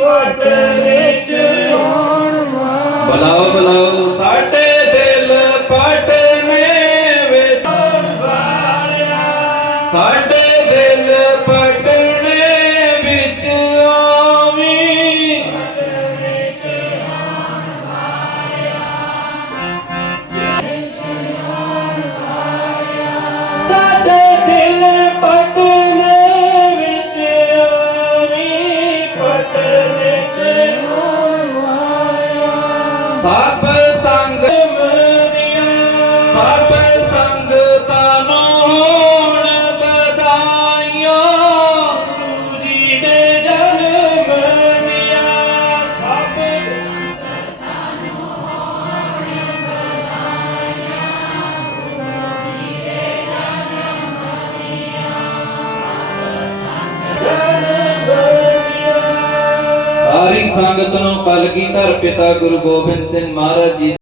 ਪਟ ਵਿੱਚ ਆਉਣ ਵਾਲਿਆ ਬਲਾਓ ਬਲਾਓ ਸਾਡੇ ਦਿਲ ਪਟਨੇ ਵਿੱਚ। ਸਾਡੇ 三 ਸਾਰੀ ਸੰਗਤ ਨੂੰ ਕਲਗੀਧਰ ਪਿਤਾ ਗੁਰੂ ਗੋਬਿੰਦ ਸਿੰਘ ਮਹਾਰਾਜ ਜੀ